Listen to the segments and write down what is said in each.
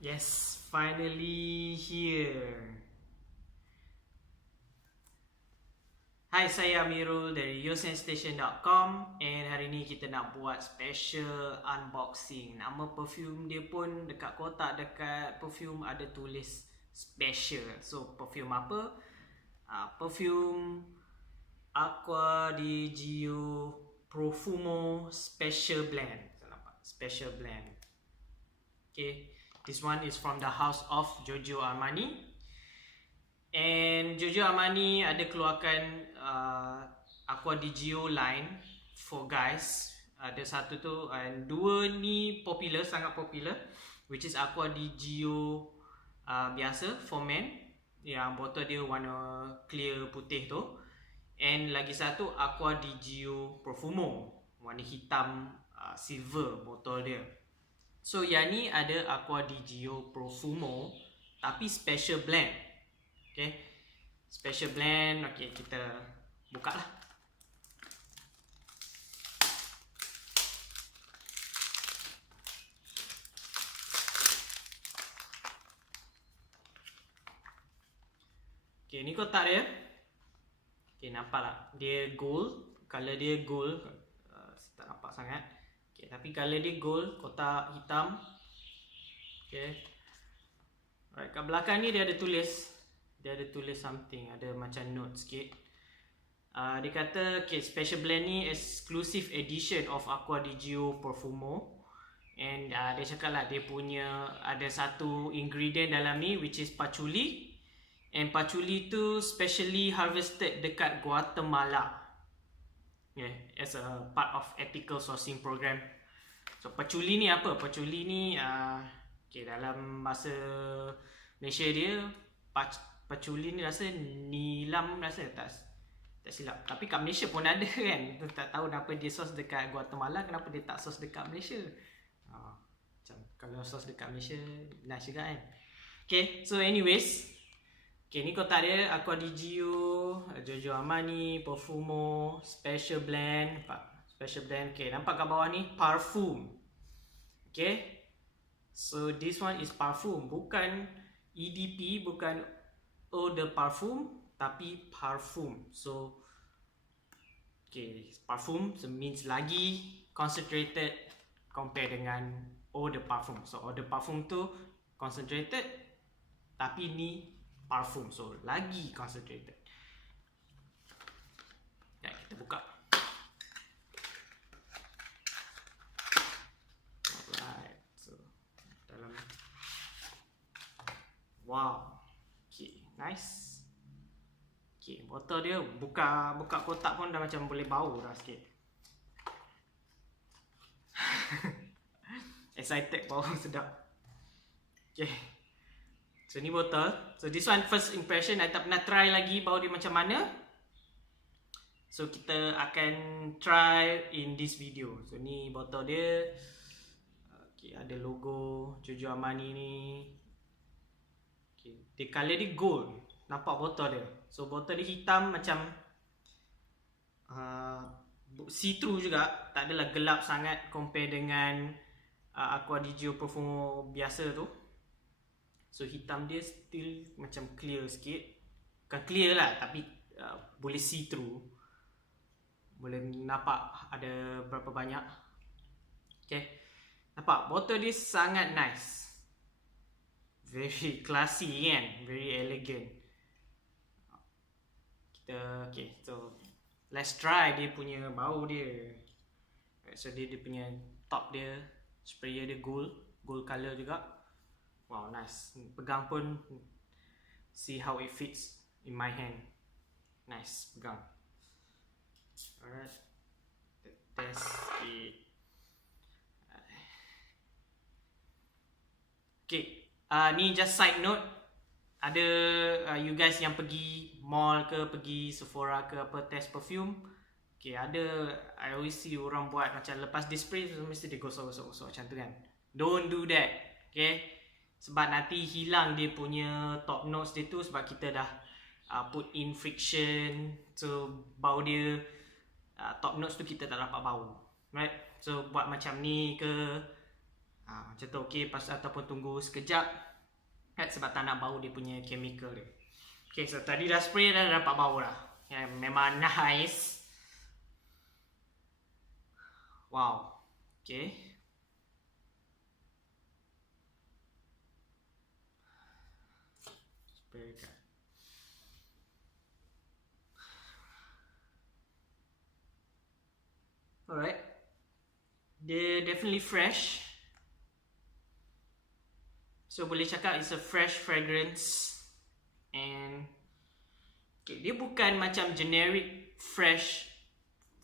Yes, finally here. Hai, saya Amirul dari yoursense.com and hari ni kita nak buat special unboxing. Nama perfume dia pun dekat kotak dekat perfume ada tulis special. So, perfume apa? Perfume Acqua di Profumo Special Blend. Special Blend. Okay, this one is from the house of Giorgio Armani. And Giorgio Armani ada keluarkan Acqua di line for guys. Ada satu tu, and dua ni popular, sangat popular, which is Acqua di biasa for men, yang botol dia warna clear putih tu. And lagi satu Acqua di Profumo, warna hitam silver botol dia. So yang ni ada Acqua di Profumo tapi special blend. Okay, special blend. Okay, kita buka lah. Okay, ni kotak dia. Okay, nampak tak? Dia gold. Color dia gold. Tak nampak sangat. Okay, tapi color dia gold. Kotak hitam. Okay. Alright, kat belakang ni dia ada tulis. Dia ada tulis something. Ada macam note sikit. Dia kata, okay, special blend ni exclusive edition of Acqua di Profumo. And dia cakap lah, dia punya ada satu ingredient dalam ni, which is patchouli. And patchouli tu specially harvested dekat Guatemala. Yeah, as a part of ethical sourcing program. So patchouli ni apa? Patchouli ni okay, dalam bahasa Malaysia dia patchouli ni rasa nilam, rasa tak silap. Tapi kat Malaysia pun ada kan. Tak tahu kenapa dia source dekat Guatemala, kenapa dia tak source dekat Malaysia. Macam kalau source dekat Malaysia nice juga kan. Okay, so anyways, okay, ni kotak dia Acqua di Giorgio Armani Profumo Special Blend. Special blend. Okay, nampak kat bawah ni parfum. Okay, so this one is parfum, bukan EDP, bukan eau de parfum, tapi parfum. So okay, parfum means lagi concentrated compare dengan eau de parfum. So eau de parfum tu concentrated, tapi ni parfum, so lagi concentrated. Ya, kita buka. Alright, so dalam, wow, okay, nice. Okay, botol dia buka kotak pun dah macam boleh bau dah sikit. Excited, bau sedap. Okay, so ni botol. So this one first impression, I tak pernah try lagi bau dia macam mana. So kita akan try in this video. So ni botol dia. Okay, ada logo Giorgio Armani ni. Okay, dia color dia gold. Nampak botol dia. So botol dia hitam macam see-through juga. Tak adalah gelap sangat compare dengan Acqua di Profumo biasa tu. So hitam dia still macam clear sikit. Bukan clear lah, tapi boleh see-through. Boleh nampak ada berapa banyak. Okay, nampak botol dia sangat nice. Very classy kan, very elegant. Okay, so let's try dia punya bau dia. So dia punya top dia, sprayer dia gold color juga. Wow, nice. Pegang pun see how it fits in my hand. Nice, pegang. Alright, test it. Okay, ni just side note. Ada you guys yang pergi mall ke, pergi Sephora ke apa, test perfume. Okay, ada, I always see orang buat macam lepas dia spray mesti dia gosok-gosok macam tu kan. Don't do that. Okay, sebab nanti hilang dia punya top notes dia tu, sebab kita dah put in friction. So bau dia, top notes tu kita tak dapat bau. Right, so buat macam ni ke, Macam tu, okay. Pas ataupun tunggu sekejap kan, sebab tak nak bau dia punya chemical dia. Okay, so tadi dah spray dah dapat bau dah. Memang nice. Wow. Okay. Spray dekat. Alright. Dia definitely fresh. So boleh cakap it's a fresh fragrance. And okay, dia bukan macam generic fresh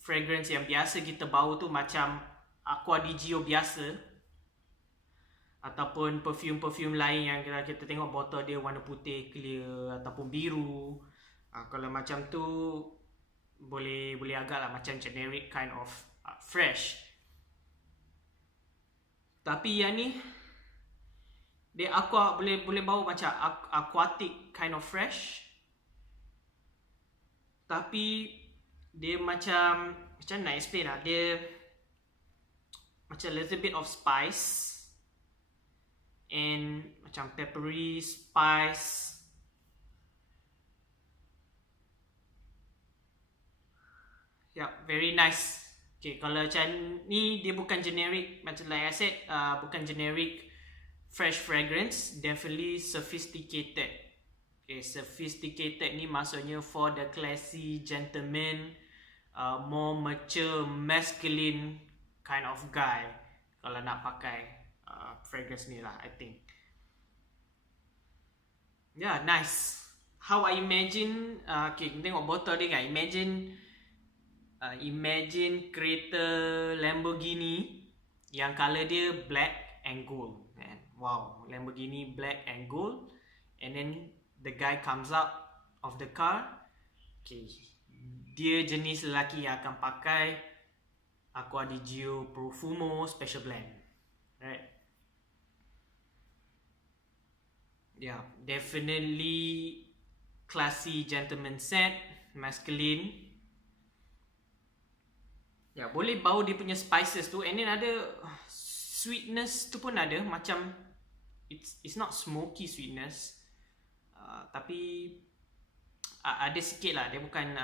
fragrance yang biasa kita bau tu, macam Acqua biasa ataupun perfume lain yang kita tengok botol dia warna putih clear ataupun biru. Kalau macam tu boleh agak lah macam generic kind of fresh. Tapi yang ni dia Acqua boleh bau macam aquatic kind of fresh. Tapi dia macam nak explain lah, dia macam little bit of spice and macam peppery spice. Very nice. Okay, kalau macam ni dia bukan generic, macam like I said, bukan generic fresh fragrance, definitely sophisticated. Okay, sophisticated ni maksudnya for the classy gentleman, more mature, masculine kind of guy kalau nak pakai fragrance ni lah, I think. Nice. How I imagine, okay, tengok botol dia kan. Imagine kereta Lamborghini yang colour dia black and gold. Wow, Lamborghini black and gold. And then the guy comes out of the car. Okay, dia jenis lelaki yang akan pakai Acqua Profumo Special Blend. Right? Definitely classy gentleman scent, masculine. Boleh bau dia punya spices tu, and then ada sweetness tu pun ada, macam it's not smoky sweetness, tapi ada sikit lah. Dia bukan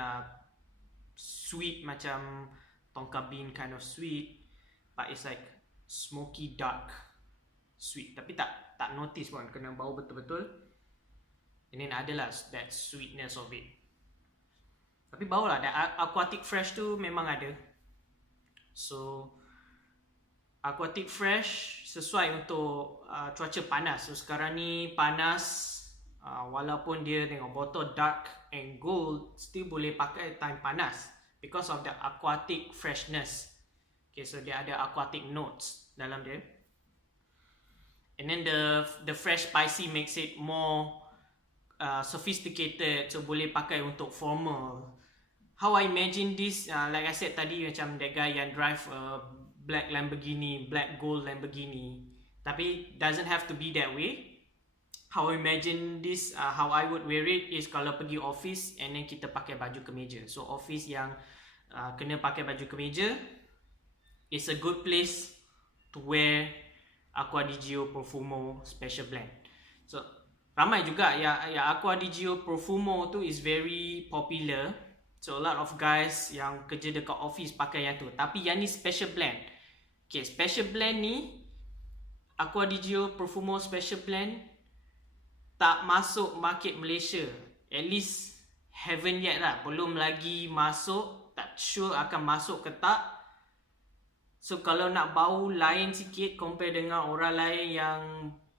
sweet macam tonka bean kind of sweet, but it's like smoky dark sweet, tapi tak notice pun, kena bau betul-betul. And then adalah that sweetness of it. Tapi bau lah, that aquatic fresh tu memang ada. So aquatic fresh sesuai untuk cuaca panas. So sekarang ni panas, walaupun dia tengok botol dark and gold, still boleh pakai time panas because of the aquatic freshness. Okay, so dia ada aquatic notes dalam dia. And then the fresh spicy makes it more sophisticated, so boleh pakai untuk formal. How I imagine this, like I said tadi, macam that guy yang drive a black Lamborghini, black gold Lamborghini. Tapi doesn't have to be that way. How I imagine this, how I would wear it is kalau pergi office and then kita pakai baju kemeja. So office yang kena pakai baju kemeja, it's a good place to wear Acqua Profumo Special Blend. So ramai juga ya Acqua Profumo tu is very popular. So a lot of guys yang kerja dekat office pakai yang tu. Tapi yang ni special blend. Okay, special blend ni, Acqua Profumo Special Blend tak masuk market Malaysia. At least haven't yet lah. Belum lagi masuk. Tak sure akan masuk ke tak. So kalau nak bau lain sikit compare dengan orang lain yang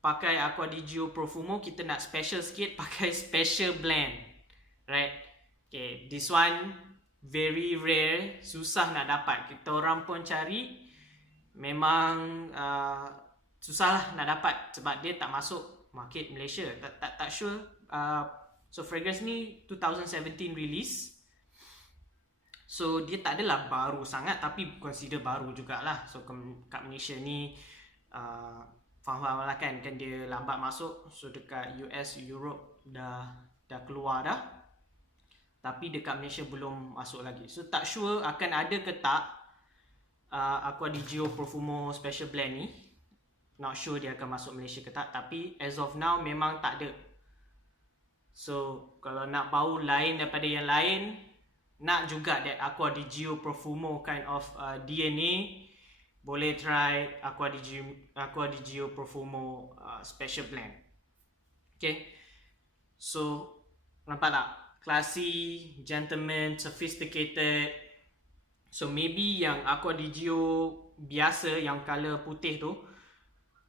pakai Acqua Profumo, kita nak special sikit, pakai special blend. Right? Okay, this one very rare, susah nak dapat. Kita orang pun cari, memang susah lah nak dapat sebab dia tak masuk market Malaysia. Tak sure. So fragrance ni 2017 release. So dia tak adalah baru sangat, tapi consider baru jugalah. So kat Malaysia ni faham lah kan dia lambat masuk. So dekat US, Europe dah keluar dah. Tapi dekat Malaysia belum masuk lagi. So tak sure akan ada ke tak Acqua Profumo Special Blend ni. Not sure dia akan masuk Malaysia ke tak, tapi as of now memang tak ada. So kalau nak bau lain daripada yang lain, nak juga that Acqua di Gio Profumo kind of DNA, boleh try Acqua di Gio Profumo special blend. Okay, so nampak tak? Classy, gentleman, sophisticated. So maybe yang Acqua di Gio biasa yang color putih tu,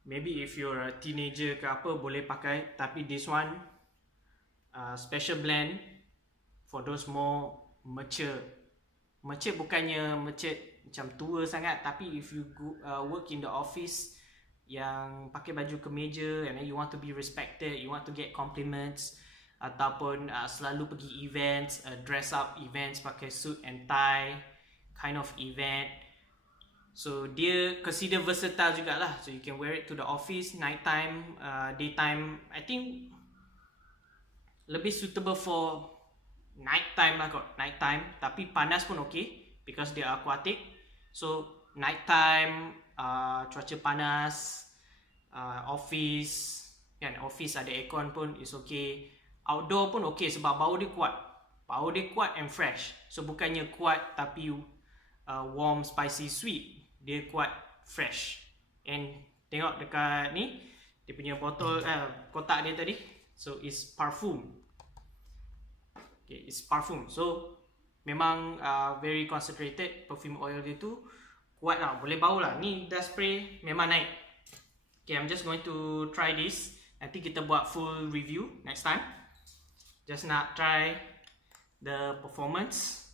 maybe if you're a teenager ke apa boleh pakai. Tapi this one special blend for those more mature. Mature bukannya mature macam tua sangat, tapi if you work in the office yang pakai baju kemeja and then you want to be respected, you want to get compliments, ataupun selalu pergi events, dress up events pakai suit and tie kind of event. So dia consider versatile jugalah. So you can wear it to the office, night time, daytime. I think lebih suitable for night time lah kot, night time. Tapi panas pun okay because dia aquatic. So night time, cuaca panas, office kan, office ada aircon pun is okay. Outdoor pun okay sebab bau dia kuat. Bau dia kuat and fresh. So bukannya kuat tapi warm, spicy, sweet. Dia kuat, fresh. And tengok dekat ni, dia punya botol, kotak dia tadi. So it's perfume. Okay, it's perfume. So memang very concentrated. Perfume oil dia tu kuat lah, boleh bau lah. Ni dah spray memang naik. Okay, I'm just going to try this. Nanti kita buat full review next time. Just nak try the performance.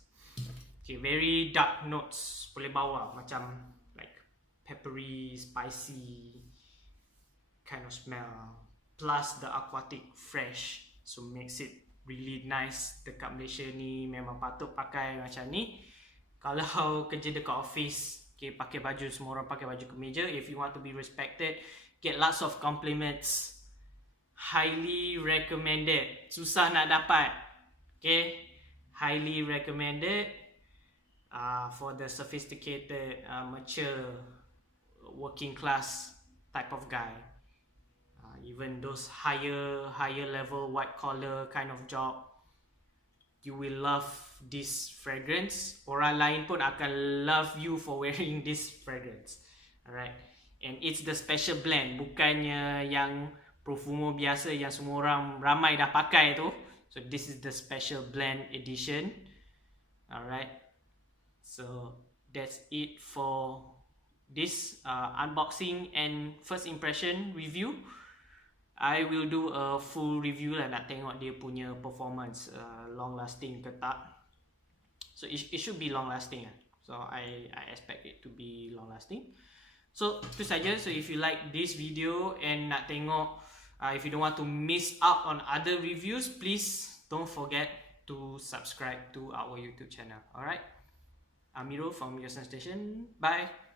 Okay, very dark notes. Boleh bau lah, macam like peppery, spicy kind of smell. Plus the aquatic fresh. So makes it really nice. Dekat Malaysia ni memang patut pakai macam ni. Kalau kerja dekat office, okay, pakai baju, semua orang pakai baju kemeja. If you want to be respected, get lots of compliments. Highly recommended. Susah nak dapat. Okay, highly recommended for the sophisticated, mature, working class type of guy. Even those higher level, white collar kind of job, you will love this fragrance. Orang lain pun akan love you for wearing this fragrance. Alright, and it's the special blend, bukannya yang Profumo biasa yang semua orang ramai dah pakai tu. So this is the special blend edition. Alright, so that's it for this unboxing and first impression review. I will do a full review lah, nak tengok dia punya performance long lasting ke tak. So it should be long lasting lah. So I expect it to be long lasting. So itu saja. So if you like this video and nak tengok, if you don't want to miss out on other reviews, please don't forget to subscribe to our YouTube channel. Alright, I'm Miro from Your Station. Bye.